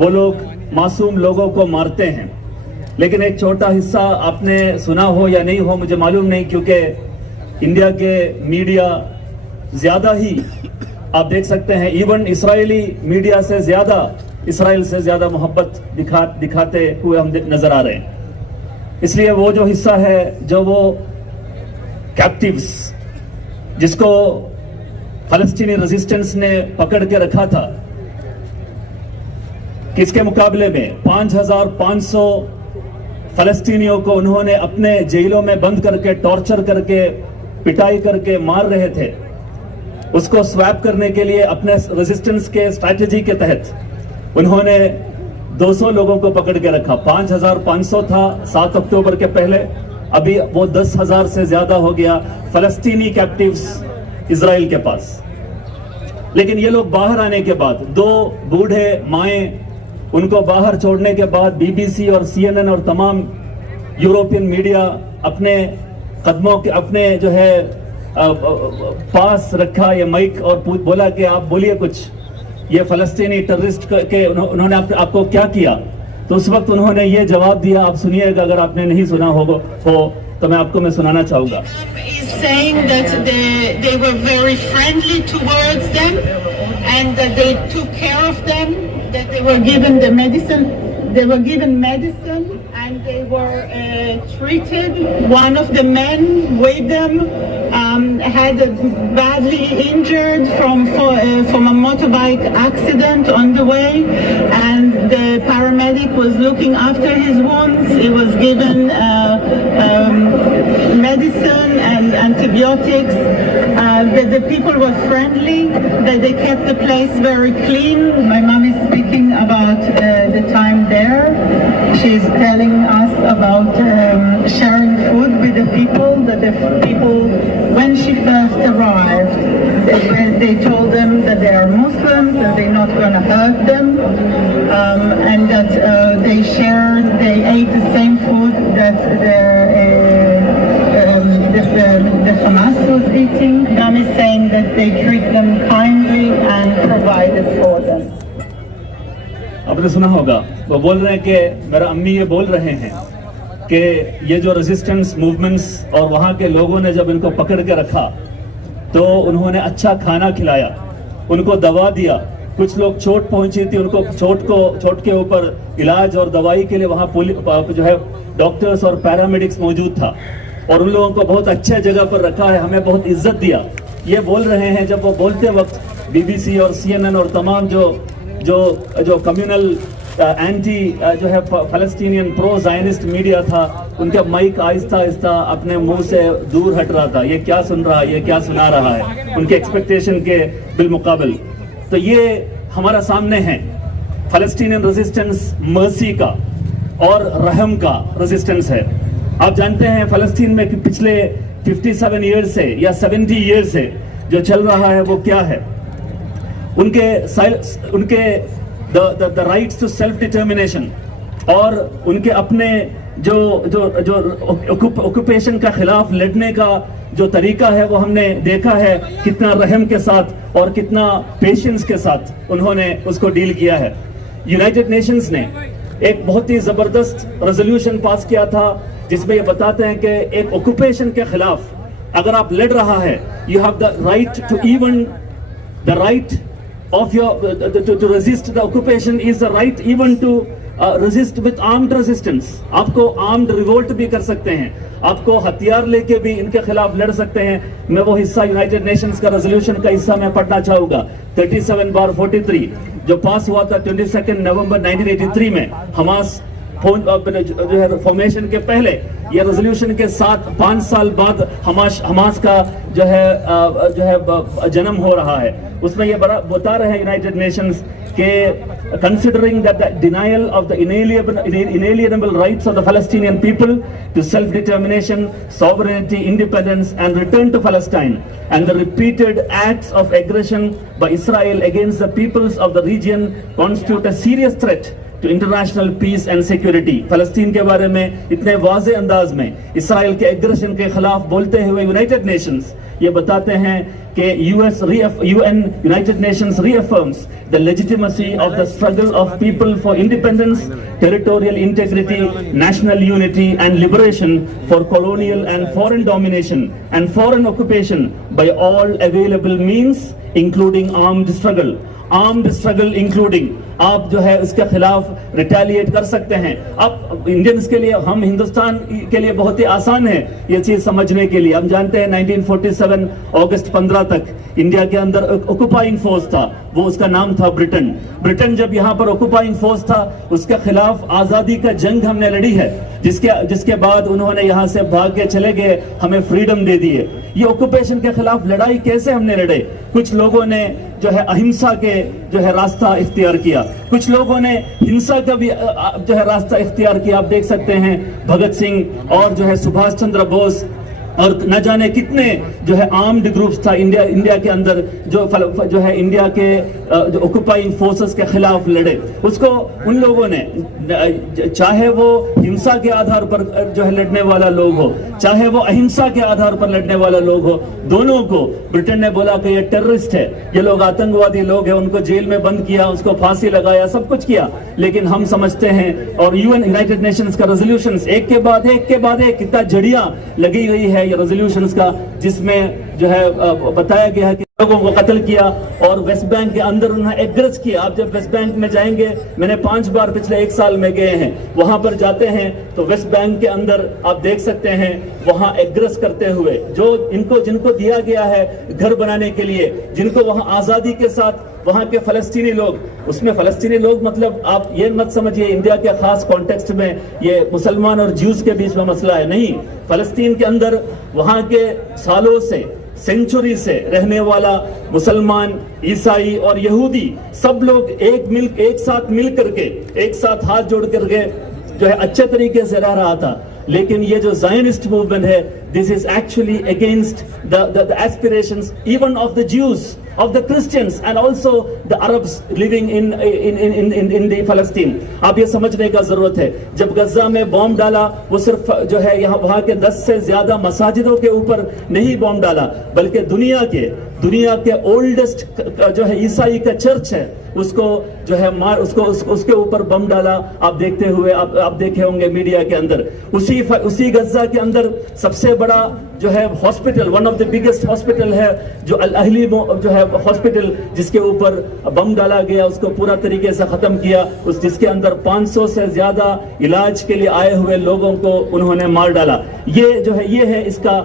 وہ لوگ معصوم لوگوں کو مارتے ہیں. لیکن ایک چھوٹا حصہ آپ نے سنا ہو یا نہیں ہو مجھے معلوم نہیں, کیونکہ انڈیا کے میڈیا زیادہ ہی آپ دیکھ سکتے ہیں ایون اسرائیلی میڈیا سے زیادہ اسرائیل سے زیادہ محبت دکھاتے ہوئے ہم نظر آ رہے ہیں. اس لیے وہ جو حصہ ہے جو وہ کیپٹیوز جس کو فلسطینی ریزسٹنس نے پکڑ کے رکھا تھا, کس کے مقابلے میں 5500 فلسطینیوں کو انہوں نے اپنے جیلوں میں بند کر کے ٹارچر کر کے پٹائی کر کے مار رہے تھے, اس کو سویپ کرنے کے لیے اپنے ریزسٹنس کے اسٹریٹجی کے تحت انہوں نے 200 لوگوں کو پکڑ کے رکھا. 5500 تھا 7 اکتوبر کے پہلے, ابھی وہ 10,000 سے زیادہ ہو گیا فلسطینی کیپٹیوز اسرائیل کے پاس. لیکن یہ لوگ باہر آنے کے بعد 2 بوڑھے مائیں ان کو باہر چھوڑنے کے بعد بی بی سی اور CNN اور تمام یورپین میڈیا اپنے قدموں کے اپنے جو ہے پاس رکھا یہ مائک اور بولا کہ آپ بولیے کچھ, یہ فلسطینی ٹیررسٹ کے انہوں نے آپ کو کیا کیا. تو اس وقت انہوں نے یہ جواب دیا, آپ سنیے گا, اگر آپ نے نہیں سنا ہو تو میں آپ کو میں سنانا چاہوں گا. Saying that they were very friendly towards them and that they took care of them, that they were given the medicine, and they were treated. One of the men with them had badly injured from a motorbike accident on the way, and the paramedic was looking after his wounds. He was given medicine and antibiotics. That the people were friendly, that they kept the place very clean. My mom is speaking about the time there. She's telling us about sharing food with the people, that the people, when she first arrived, they told them that they are Muslims, that they're not going to hurt them, and that they ate the same food that the Hamas was eating. Mom is saying that they treat them kindly and provided for them. آپ نے سنا ہوگا وہ بول رہے ہیں کہ میرا امی یہ بول رہے ہیں کہ یہ جو ریزسٹنس موومنٹس اور وہاں کے لوگوں نے جب ان کو پکڑ کے رکھا تو انہوں نے اچھا کھانا کھلایا, ان کو دوا دیا. کچھ لوگ چوٹ پہنچی تھی, ان کو چوٹ کے اوپر علاج اور دوائی کے لیے وہاں جو ہے ڈاکٹرز اور پیرامیڈکس موجود تھا, اور ان لوگوں کو بہت اچھے جگہ پر رکھا ہے, ہمیں بہت عزت دیا. یہ بول رہے ہیں جب وہ بولتے وقت بی بی سی اور CNN اور تمام جو کمیونل اینٹی جو ہے فلسطینین پرو زائنسٹ میڈیا تھا, ان کا مائک آہستہ آہستہ اپنے منہ سے دور ہٹ رہا تھا. یہ کیا سن رہا ہے, یہ کیا سنا رہا ہے, ان کے ایکسپیکٹیشن کے بالمقابل. تو یہ ہمارا سامنے ہے فلسطینین ریزسٹنس مرسی کا اور رحم کا ریزسٹنس ہے. آپ جانتے ہیں فلسطین میں پچھلے 57 ایئر سے یا 70 ایئر سے جو چل رہا ہے وہ کیا ہے. ان کے the rights to self determination اور ان کے اپنے جو اوکوپیشن کا خلاف لڑنے کا جو طریقہ ہے وہ ہم نے دیکھا ہے کتنا رحم کے ساتھ اور کتنا پیشنس کے ساتھ انہوں نے اس کو ڈیل کیا ہے. یونائٹڈ نیشنز نے ایک بہت ہی زبردست ریزولوشن پاس کیا تھا جس میں یہ بتاتے ہیں کہ ایک اوکوپیشن کے خلاف اگر آپ لڑ رہا ہے, you have the right to even the right of your to resist the occupation is the right even to resist with armed resistance. آپ کو armed revolt بھی کر سکتے ہیں, آپ کو ہتھیار لے کے بھی ان کے خلاف لڑ سکتے ہیں. میں وہ حصہ یونائٹڈ نیشنز کا ریزولوشن کا حصہ میں پڑھنا چاہوں گا 37/43 جو پاس ہوا تھا 22 نومبر 1983 میں حماس جو ہے فارمیشن کے پہلے. یہ ریزولوشن کے ساتھ 5 سال بعد حماس کا جو ہے جنم ہو رہا ہے. اس میں یہ بتا رہے ہیں یونائٹڈ نیشنز کہ considering that the denial of the inalienable rights of the Palestinian people to self-determination, sovereignty, independence and return to Palestine and the repeated acts of aggression by Israel against the peoples of the region constitute a serious threat to international peace and security. فلسطین کے بارے میں اتنے واضح انداز میں اسرائیل کے aggression کے خلاف بولتے ہوئے یونائٹڈ نیشنز یہ بتاتے ہیں کہ UN United Nations reaffirms the legitimacy of the struggle of people for independence, territorial integrity, national unity and liberation for colonial and foreign domination and foreign occupation by all available means, including armed struggle. Armed struggle including آپ جو ہے اس کے خلاف retaliate کر سکتے ہیں. اب Indians کے لیے, ہم ہندوستان کے لیے بہت ہی آسان ہے یہ چیز سمجھنے کے لیے. ہم جانتے ہیں 1947 اگست 15 تک انڈیا کے اندر آکوپائنگ فورس تھا, وہ اس کا نام تھا برٹن. برٹن جب یہاں پر آکوپائنگ فورس تھا, اس کے خلاف آزادی کا جنگ ہم نے لڑی ہے, جس کے بعد انہوں نے یہاں سے بھاگ کے چلے گئے, ہمیں فریڈم دے دیے. یہ آکوپیشن کے خلاف لڑائی کیسے ہم نے لڑے؟ کچھ لوگوں نے جو ہے اہمسا کے جو ہے راستہ اختیار کیا, کچھ لوگوں نے ہنسا کا بھی جو ہے راستہ اختیار کیا. آپ دیکھ سکتے ہیں بھگت سنگھ اور جو ہے سبھاش چندر بوس اور نہ جانے کتنے جو ہے آرمڈ گروپس تھا انڈیا کے اندر جو ہے انڈیا کے آکوپائنگ فورسز کے خلاف لڑے. اس کو ان لوگوں نے, چاہے وہ ہنسا کے آدھار پر جو ہے لڑنے والا لوگ ہو, چاہے وہ اہمسا کے آدھار پر لڑنے والا لوگ ہو, دونوں کو برٹن نے بولا کہ یہ ٹیررسٹ ہے, یہ لوگ آتنکوادی لوگ ہیں, ان کو جیل میں بند کیا, اس کو پھانسی لگایا, سب کچھ کیا. لیکن ہم سمجھتے ہیں, اور یونائٹڈ نیشنز کا ریزولوشنز ایک کے بعد ایک کتنا جھڑیاں لگی ہوئی ہے یہ ریزولوشنز کا, جس میں جو ہے بتایا گیا ہے کہ لوگوں کو قتل کیا اور ویسٹ بینک کے اندر انہیں ایگریس کیا. آپ جب ویسٹ بینک میں جائیں گے, میں نے 5 بار پچھلے 1 سال میں گئے ہیں, وہاں پر جاتے ہیں تو ویسٹ بینک کے اندر آپ دیکھ سکتے ہیں وہاں ایگریس کرتے ہوئے جن کو دیا گیا ہے گھر بنانے کے لیے, جن کو وہاں آزادی کے ساتھ وہاں کے فلسطینی لوگ, اس میں فلسطینی لوگ مطلب آپ یہ مت سمجھیے انڈیا کے خاص کانٹیکسٹ میں یہ مسلمان اور جیوز کے بیچ میں مسئلہ ہے, نہیں. فلسطین کے اندر وہاں کے سالوں سے, سینچری سے رہنے والا مسلمان, عیسائی اور یہودی سب لوگ ایک ساتھ مل کر کے, ایک ساتھ ہاتھ جوڑ کر کے جو ہے اچھے طریقے سے رہ رہا تھا. لیکن یہ جو زائنسٹ موومنٹ ہے, this is actually against the aspirations even of the Jews, of the Christians and also the Arabs living in the Palestine. آپ یہ سمجھنے کا ضرورت ہے, جب غزہ میں بوم ڈالا وہ صرف جو ہے وہاں کے 10 سے زیادہ مساجدوں کے اوپر نہیں بوم ڈالا, بلکہ دنیا کے اولڈسٹ جو ہے عیسائی کا چرچ ہے, اس کو جو ہے اس کے اوپر بم ڈالا. آپ دیکھتے ہوئے آپ دیکھے ہوں گے میڈیا کے اندر. اسی غزہ کے اندر سب سے بڑا جو ہے hospital, one of the biggest hospital ہے جو الاہلی جو ہے ہاسپٹل, جس کے اوپر بم ڈالا گیا, اس کو پورا طریقے سے ختم کیا, جس کے اندر 500 سے زیادہ علاج کے لیے آئے ہوئے لوگوں کو انہوں نے مار ڈالا. یہ ہے اس کا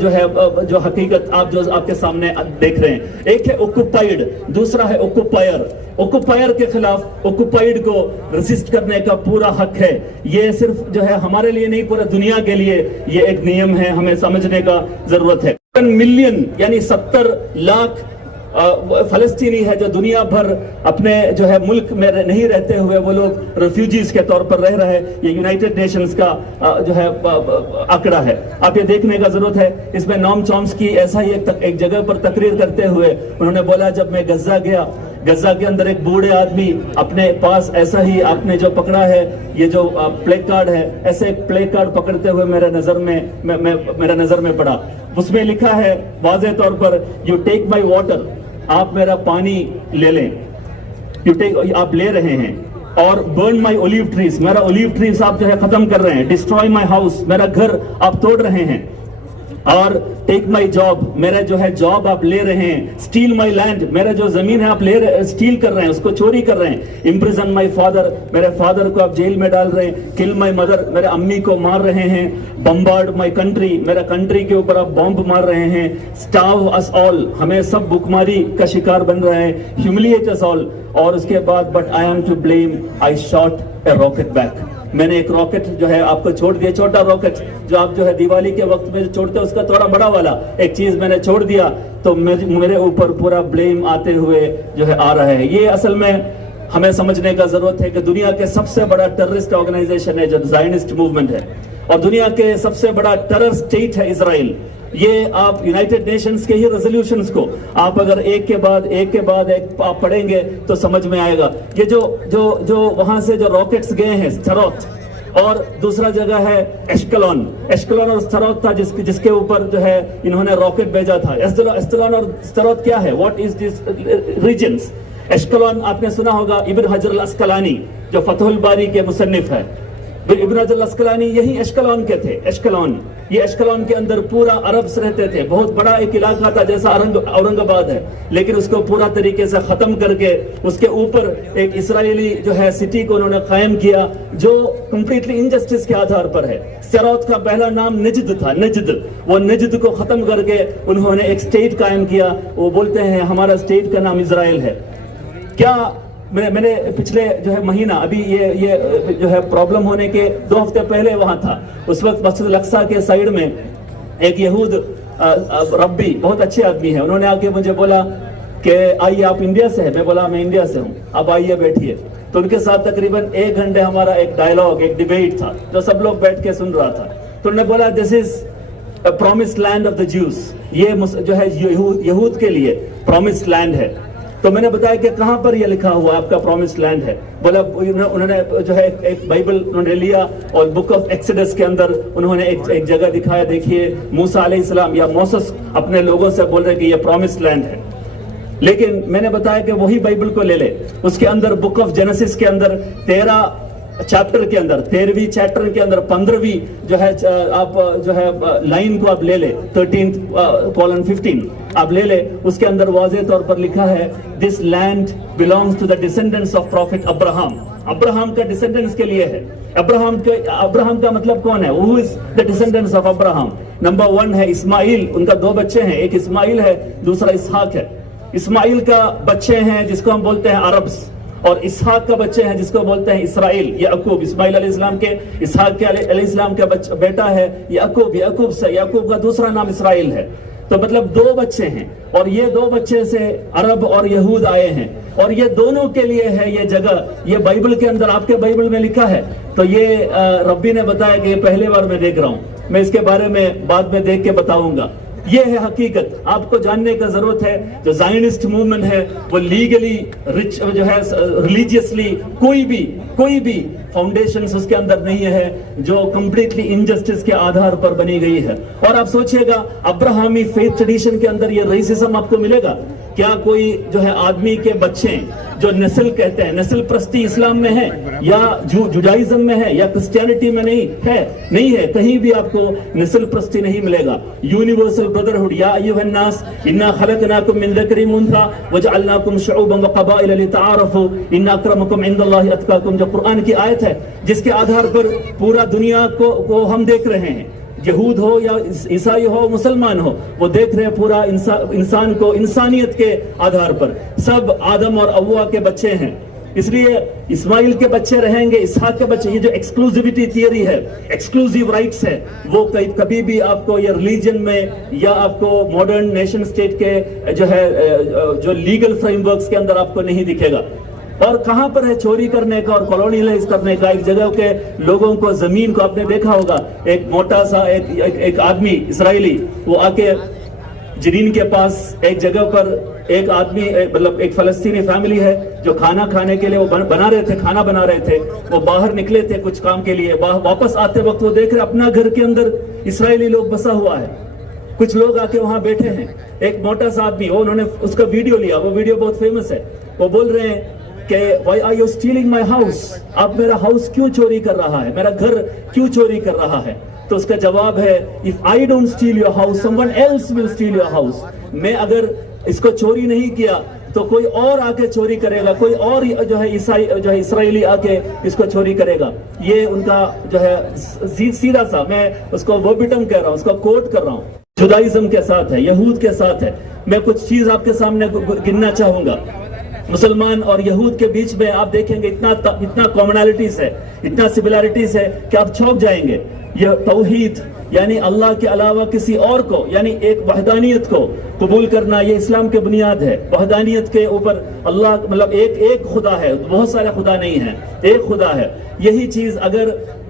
جو حقیقت آپ کے سامنے دیکھ رہے ہیں. ایک ہے آکوپائیڈ, دوسرا ہے آکوپائر. آکوپائر کے خلاف آکوپائیڈ کو ریزسٹ کرنے کا پورا حق ہے. یہ صرف جو ہے ہمارے لیے نہیں, پورے دنیا کے لیے یہ ایک نیم ہے, ہمیں سمجھنے کا ضرورت ہے. 1 ملین یعنی 70 لاکھ فلسطینی ہے جو دنیا بھر اپنے جو ہے ملک میں نہیں رہتے ہوئے وہ لوگ ریفیوجیز کے طور پر رہ رہے. یہ یونائٹڈ نیشنز کا جو ہے آنکڑا ہے, آپ یہ دیکھنے کا ضرورت ہے. اس میں نوم چومسکی ایسا ہی ایک جگہ پر تقریر کرتے ہوئے انہوں نے بولا, جب میں غزہ گیا, غزہ کے اندر ایک بوڑھے آدمی اپنے پاس ایسا ہی آپ نے جو پکڑا ہے یہ جو پلے کارڈ ہے, ایسے ایک پلے کارڈ پکڑتے ہوئے میرے نظر میں پڑا. اس میں لکھا ہے واضح طور پر, یو ٹیک مائی واٹر, آپ میرا پانی لے لیں, آپ لے رہے ہیں, اور برن مائی اولیو ٹریز, میرا اولیو ٹریز آپ جو ہے ختم کر رہے ہیں, ڈسٹروائے مائی ہاؤس, میرا گھر آپ توڑ رہے ہیں, اور ٹیک مائی جاب, میرا جو ہے جاب آپ لے رہے ہیں, اسٹیل مائی لینڈ, میرا جو زمین ہے آپ اسٹیل کر رہے ہیں, اس کو چوری کر رہے ہیں, امپریزن مائی فادر, میرے فادر کو آپ جیل میں ڈال رہے ہیں, کل مائی مدر, میرے امی کو مار رہے ہیں, بمبارڈ مائی کنٹری, میرا کنٹری کے اوپر آپ بمب مار رہے ہیں, اسٹارو اس آل, ہمیں سب بھوکماری کا شکار بن رہے ہیں, ہیوملیٹ اس آل, اور اس کے بعد but I'm to blame, I shot a rocket back, میں نے ایک راکٹ جو ہے آپ کو چھوڑ دیا, چھوٹا راکٹ جو آپ جو ہے دیوالی کے وقت میں چھوڑتے ہیں, اس کا تھوڑا بڑا والا ایک چیز میں نے چھوڑ دیا, تو میرے اوپر پورا بلیم آتے ہوئے جو ہے آ رہا ہے. یہ اصل میں ہمیں سمجھنے کا ضرورت ہے کہ دنیا کے سب سے بڑا ٹیررسٹ آرگنائزیشن ہے جو زائنسٹ موومنٹ ہے, اور دنیا کے سب سے بڑا ٹیرر سٹیٹ ہے اسرائیل. یہ آپ یونائٹڈ نیشنز کے ہی ریزولوشنز کو آپ اگر ایک کے بعد ایک آپ پڑھیں گے تو سمجھ میں آئے گا. یہ جو وہاں سے جو راکٹس گئے ہیں, اور دوسرا جگہ ہے ایشکلون. ایشکلون اور استروت تھا جس کے اوپر جو ہے انہوں نے راکٹ بھیجا تھا. ایشکلون اور استروت کیا ہے؟ What is this regions? ایشکلون آپ نے سنا ہوگا ابن حجر الاسقلانی جو فتح الباری کے مصنف ہے. ابن حجر الاسقلانی یہی ایشکلون کے تھے. ایشکلون یہ ایشکلون کے اندر پورا عربس رہتے تھے. بہت بڑا ایک علاقہ تھا جیسا اورنگ آباد ہے, لیکن اس کو پورا طریقے سے ختم کر کے اس کے اوپر ایک اسرائیلی جو ہے سٹی کو انہوں نے قائم کیا جو کمپلیٹلی انجسٹس کے آدھار پر ہے. سیروت کا پہلا نام نجد تھا, نجد. وہ نجد کو ختم کر کے انہوں نے ایک سٹیٹ قائم کیا. وہ بولتے ہیں ہمارا سٹیٹ کا نام اسرائیل ہے. کیا میں نے پچھلے جو ہے مہینہ ابھی یہ جو ہے پرابلم ہونے کے 2 ہفتے پہلے وہاں تھا. اس وقت مسجد الاقصی کے سائیڈ میں ایک یہود ربی بہت اچھے آدمی ہے, انہوں نے آ کے مجھے بولا کہ آئیے آپ انڈیا سے ہیں؟ میں بولا میں انڈیا سے ہوں. اب آئیے بیٹھیے. تو ان کے ساتھ تقریباً 1 گھنٹے ہمارا ایک ڈائلاگ, ایک ڈیبیٹ تھا جو سب لوگ بیٹھ کے سن رہا تھا. تو انہوں نے بولا دس از پرومسڈ لینڈ آف دا جوز. یہ جو ہے یہود کے لیے پرومسڈ لینڈ ہے. تو میں نے بتایا کہ کہاں پر یہ لکھا ہوا آپ کا پرومسڈ لینڈ ہے؟ بولا انہوں نے جو ہے ایک بائبل انہوں نے لیا اور بک آف ایکسڈس کے اندر انہوں نے ایک جگہ دکھایا, دیکھیے موسیٰ علیہ السلام یا موسیس اپنے لوگوں سے بول رہے کہ یہ پرومسڈ لینڈ ہے. لیکن میں نے بتایا کہ وہی بائبل کو لے لے, اس کے اندر بک آف جینیسس کے اندر 13 چیپٹر کے اندر 13ویں چیپٹر کے اندر 15ویں جو ہے آپ جو ہے لائن کو آپ لے لے 13:15 آپ لے لے, اس کے اندر واضح طور پر لکھا ہے this land belongs to the descendants of prophet Abraham. Abraham کا ڈسینڈنٹس کے لیے ہے. ابراہم کا مطلب کون ہے؟ who is the descendants of Abraham? Number 1 ہے اسماعیل. ان کا 2 بچے ہیں, ایک اسماعیل ہے دوسرا اسحاق ہے. اسماعیل کا بچے ہیں جس کو ہم بولتے ہیں عربس, اور اسحاق کا بچے ہیں جس کو بولتے ہیں اسرائیل. یعقوب اسماعیل علیہ السلام کے اسحاق کے علیہ السلام کا بیٹا ہے یعقوب. یعقوب سے یعقوب کا دوسرا نام اسرائیل ہے. تو مطلب 2 بچے ہیں, اور یہ 2 بچے سے عرب اور یہود آئے ہیں, اور یہ دونوں کے لیے ہے یہ جگہ. یہ بائبل کے اندر آپ کے بائبل میں لکھا ہے. تو یہ ربی نے بتایا کہ یہ پہلے بار میں دیکھ رہا ہوں. میں اس کے بارے میں بعد میں دیکھ کے بتاؤں گا. یہ ہے حقیقت, آپ کو جاننے کا ضرورت ہے. جو زائنسٹ موومنٹ ہے وہ لیگلی جو ہے ریلیجیسلی کوئی بھی فاؤنڈیشنز اس کے اندر نہیں ہے جو کمپلیٹلی انجسٹس کے آدھار پر بنی گئی ہے. اور آپ سوچئے گا ابراہمی فیتھ ٹریڈیشن کے اندر یہ ریسزم آپ کو ملے گا کیا؟ کوئی جو ہے آدمی کے بچے جو نسل کہتے ہیں, نسل پرستی اسلام میں ہے یا جوڈائزم میں ہے یا کرسچینٹی میں نہیں ہے. کہیں بھی آپ کو نسل پرستی نہیں ملے گا. یونیورسل برادرہڈ, یا ایھا الناس انا خلقناکم من ذکر وانثی وجعلناکم شعوبا وقبائل لتعارفوا ان اکرمکم عند اللہ اتقاکم, جو قرآن کی آیت ہے جس کے آدھار پر پورا دنیا کو ہم دیکھ رہے ہیں. یہود ہو یا عیسائی ہو مسلمان ہو, وہ دیکھ رہے ہیں پورا انسان کو انسانیت کے آدھار پر. سب آدم اور حوا کے بچے ہیں, اس لیے اسماعیل کے بچے رہیں گے, اسحاق کے بچے. یہ جو ایکسکلوزیوٹی تھیوری ہے, ایکسکلوزیو رائٹس ہے, وہ کبھی بھی آپ کو یہ ریلیجن میں یا آپ کو ماڈرن نیشن سٹیٹ کے جو ہے جو لیگل فریم ورکس کے اندر آپ کو نہیں دکھے گا. اور کہاں پر ہے چوری کرنے کا اور کالونیلائز کرنے کا؟ ایک جگہ کے لوگوں کو, زمین کو آپ نے دیکھا ہوگا, ایک موٹا سا ایک آدمی اسرائیلی, وہ آ کے جنین کے پاس ایک جگہ پر ایک آدمی مطلب ایک فلسطینی فیملی ہے جو کھانا کھانے کے لیے وہ کھانا بنا رہے تھے. وہ باہر نکلے تھے کچھ کام کے لیے, واپس آتے وقت وہ دیکھ رہے اپنا گھر کے اندر اسرائیلی لوگ بسا ہوا ہے. کچھ لوگ آ کے وہاں بیٹھے ہیں. ایک موٹا سا آدمی, انہوں نے اس کا ویڈیو لیا, وہ ویڈیو بہت فیمس ہے. وہ بول رہے ہیں کہ why are you stealing my house? آپ میرا ہاؤس کیوں چوری کر رہا ہے, میرا گھر کیوں چوری کر رہا ہے؟ تو اس کا جواب ہے if I don't steal your house, someone else will steal your house. میں اگر اس کو چوری نہیں کیا تو کوئی اور آ کے چوری کرے گا, کوئی اور جو ہے اسرائیلی آ کے اس کو چوری کرے گا. یہ ان کا جو ہے سیدھا سا, میں اس کو وربٹم کہہ رہا ہوں, اس کو کوٹ کر رہا ہوں, جودائزم کے ساتھ ہے, یہود کے ساتھ ہے. میں کچھ چیز آپ کے سامنے گننا چاہوں گا. مسلمان اور یہود کے بیچ میں آپ دیکھیں گے اتنا کامنالٹیز ہے, اتنا سملارٹیز ہے کہ آپ چونک جائیں گے. یہ توحید یعنی اللہ کے علاوہ کسی اور کو, یعنی ایک وحدانیت کو قبول کرنا, یہ اسلام کے بنیاد ہے. وحدانیت کے اوپر اللہ مطلب ایک خدا ہے, بہت سارے خدا نہیں ہیں, ایک خدا ہے. یہی چیز اگر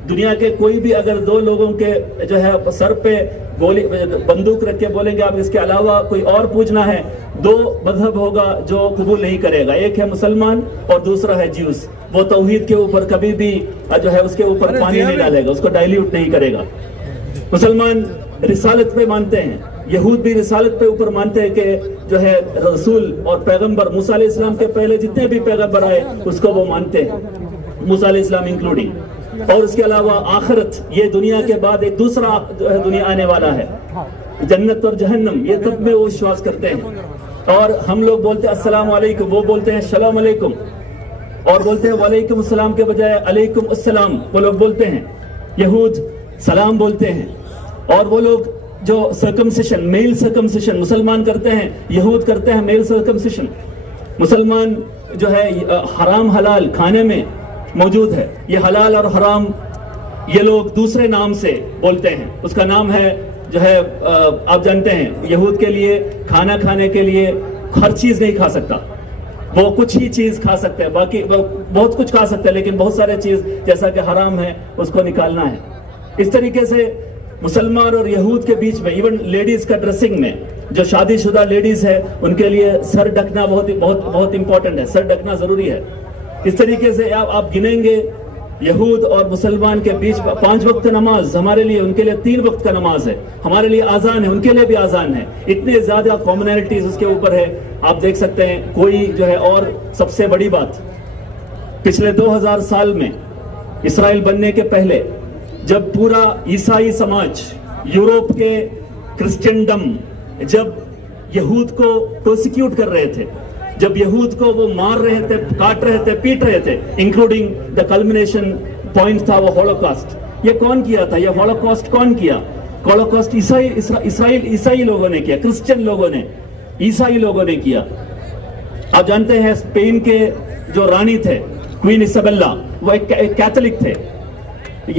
دنیا کے کوئی بھی اگر دو لوگوں کے جو ہے سر پہ گولی بندوق رکھ کے بولیں گے آپ اس کے علاوہ کوئی اور پوچھنا ہے، دو مذہب ہوگا جو قبول نہیں کرے گا، ایک ہے مسلمان اور دوسرا ہے جیوس. وہ توحید کے اوپر کبھی بھی جو ہے اس کے اوپر پانی نہیں ڈالے گا، اس کو ڈائلیوٹ نہیں کرے گا. مسلمان رسالت پہ مانتے ہیں، یہود بھی رسالت پہ اوپر مانتے ہیں کہ جو ہے رسول اور پیغمبر موسیٰ علیہ السلام کے پہلے جتنے بھی پیغمبر آئے اس کو وہ مانتے ہیں، موسیٰ علیہ السلام انکلوڈنگ. اور اس کے علاوہ آخرت، یہ دنیا کے بعد ایک دوسرا جو ہے دنیا آنے والا ہے، جنت اور جہنم، یہ سب میں وہ وشواس کرتے ہیں. اور ہم لوگ بولتے ہیں السلام علیکم، وہ بولتے ہیں السلام علیکم، اور بولتے ہیں وعلیکم السلام کے بجائے علیکم السلام وہ لوگ بولتے ہیں. یہود سلام بولتے ہیں. اور وہ لوگ جو سرکمسیشن، میل سرکمسیشن مسلمان کرتے ہیں، یہود کرتے ہیں میل سرکمسیشن. مسلمان جو ہے حرام حلال کھانے میں موجود ہے، یہ حلال اور حرام یہ لوگ دوسرے نام سے بولتے ہیں. اس کا نام ہے جو ہے آپ جانتے ہیں یہود کے لیے کھانا کھانے کے لیے ہر چیز نہیں کھا سکتا، وہ کچھ ہی چیز کھا سکتے ہیں، باقی بہت کچھ کھا سکتے ہیں لیکن بہت سارے چیز جیسا کہ حرام ہے اس کو نکالنا ہے. اس طریقے سے مسلمان اور یہود کے بیچ میں ایون لیڈیز کا ڈریسنگ میں، جو شادی شدہ لیڈیز ہے ان کے لیے سر ڈھکنا بہت امپورٹنٹ ہے، سر ڈھکنا ضروری ہے. اس طریقے سے آپ گنیں گے یہود اور مسلمان کے بیچ 5 وقت نماز ہمارے لیے، ان کے لیے 3 وقت کا نماز ہے، ہمارے لیے آزان ہے، ان کے لیے بھی آزان ہے. اتنے زیادہ کامنالٹیز اس کے اوپر ہے، آپ دیکھ سکتے ہیں. کوئی جو ہے اور سب سے بڑی بات، پچھلے 2000 سال میں اسرائیل بننے کے پہلے جب پورا عیسائی سماج، یورپ کے کرسچنڈم جب یہود کو پرسیکیوٹ کر رہے تھے، جب یہود کو وہ مار رہے تھے، کاٹ رہے تھے، پیٹ رہے تھے، انکلوڈنگ دا کلمنیشن پوائنٹ تھا وہ ہولوکاسٹ. یہ کون کیا تھا؟ یہ ہولوکاسٹ کون کیا؟ ہولوکاسٹ عیسائی لوگوں نے کیا، کرسچن لوگوں نے، عیسائی لوگوں نے کیا. آپ جانتے ہیں اسپین کے جو رانی تھے کوئین ایسابیلا، وہ ایک کیتھولک تھے،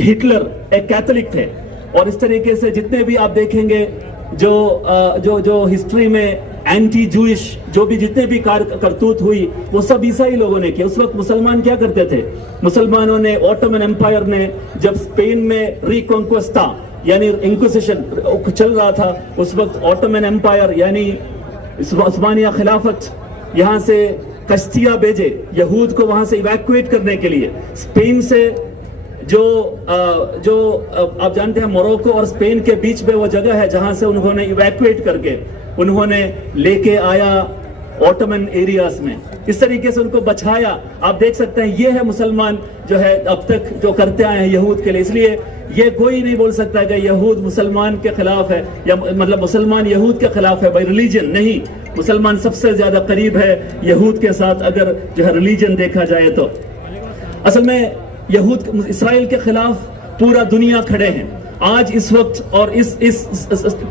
ہٹلر ایک کیتھولک تھے. اور اس طریقے سے جتنے بھی آپ دیکھیں گے جو ہسٹری میں اینٹی جوئش جو بھی جتنے بھی کرتوت ہوئی وہ سب عیسائی لوگوں نے کیا. اس وقت مسلمان کیا کرتے تھے؟ مسلمانوں نے اوٹومن امپائر نے جب اسپین میں ریکونکوسٹا یعنی انکوسیشن چل رہا تھا، اس وقت اوٹومن امپائر یعنی عثمانیہ خلافت یہاں سے کشتیاں بھیجے یہود کو وہاں سے ایویکویٹ کرنے کے لیے. اسپین سے جو آپ جانتے ہیں موروکو اور اسپین کے بیچ میں وہ جگہ ہے جہاں سے انہوں نے ایویکویٹ کر کے انہوں نے لے کے آیا اوٹومن ایریاز میں، اس طریقے سے ان کو بچایا. آپ دیکھ سکتے ہیں یہ ہے مسلمان جو ہے اب تک جو کرتے آئے ہیں یہود کے لیے. اس لیے یہ کوئی نہیں بول سکتا کہ یہود مسلمان کے خلاف ہے یا مطلب مسلمان یہود کے خلاف ہے بائی ریلیجن. نہیں، مسلمان سب سے زیادہ قریب ہے یہود کے ساتھ اگر جو ہے ریلیجن دیکھا جائے تو. اصل میں یہود اسرائیل کے خلاف پورا دنیا کھڑے ہیں آج اس وقت. اور اس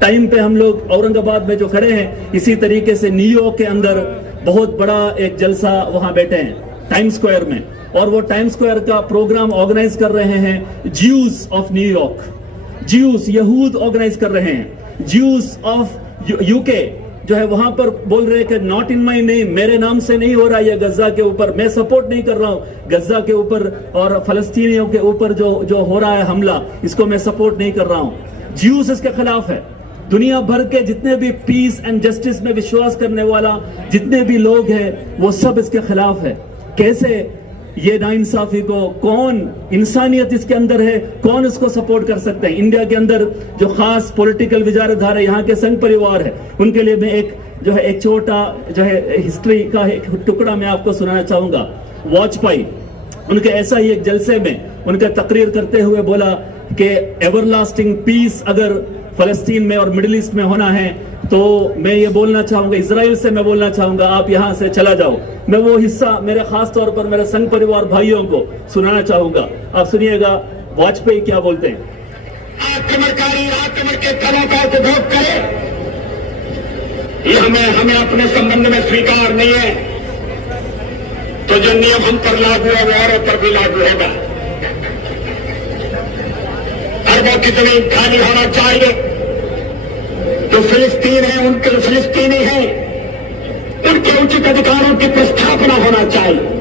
ٹائم پہ ہم لوگ اورنگ آباد میں جو کھڑے ہیں، اسی طریقے سے نیو یارک کے اندر بہت بڑا ایک جلسہ وہاں بیٹھے ہیں ٹائم سکوائر میں، اور وہ ٹائم سکوائر کا پروگرام آرگنائز کر رہے ہیں Jews of new York. Jews یہود آرگنائز کر رہے ہیں. جیوز آف یو کے جو ہے وہاں پر بول رہے کہ ناٹ ان مائی نیم، میرے نام سے نہیں ہو رہا یہ غزہ کے اوپر، میں سپورٹ نہیں کر رہا ہوں غزہ کے اوپر اور فلسطینیوں کے اوپر جو ہو رہا ہے حملہ، اس کو میں سپورٹ نہیں کر رہا ہوں. جیوز اس کے خلاف ہے. دنیا بھر کے جتنے بھی پیس اینڈ جسٹس میں وشواس کرنے والا جتنے بھی لوگ ہیں وہ سب اس کے خلاف ہے. کیسے یہ ناانصافی کو، کون انسانیت اس کے اندر ہے، کون اس کو سپورٹ کر سکتے ہیں؟ انڈیا کے اندر جو خاص پولیٹیکل وچار دھارا یہاں کے سنگھ پریوار ہے، ان کے لیے میں ایک چھوٹا جو ہے ہسٹری کا ایک ٹکڑا میں آپ کو سنانا چاہوں گا. واجپئی ان کے ایسا ہی ایک جلسے میں ان کا تقریر کرتے ہوئے بولا کہ ایور لاسٹنگ پیس اگر فلسطین میں اور مڈل ایسٹ میں ہونا ہے تو میں یہ بولنا چاہوں گا، اسرائیل سے میں بولنا چاہوں گا آپ یہاں سے چلا جاؤ. میں وہ حصہ میرے خاص طور پر میرے سنگھ پریوار بھائیوں کو سنانا چاہوں گا. آپ سنیے گا واجپئی کیا بولتے ہیں. آکرمن کے تھلوں کا اپبھوگ کرے، یہ ہمیں اپنے سمبند میں سویکار نہیں ہے. تو جو نیم ہم پر لاگو ہے وہ اوروں پر بھی لاگو ہوگا. اربوں کی زمین خالی ہونا چاہیے. جو فلسطین ہے ان کے فلسطینی ہیں، ان کے اچت ادھیکاروں کی پرستھاپنا ہونا چاہیے.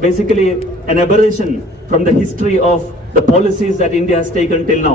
basically an aberration from the history of the policies that India has taken till now.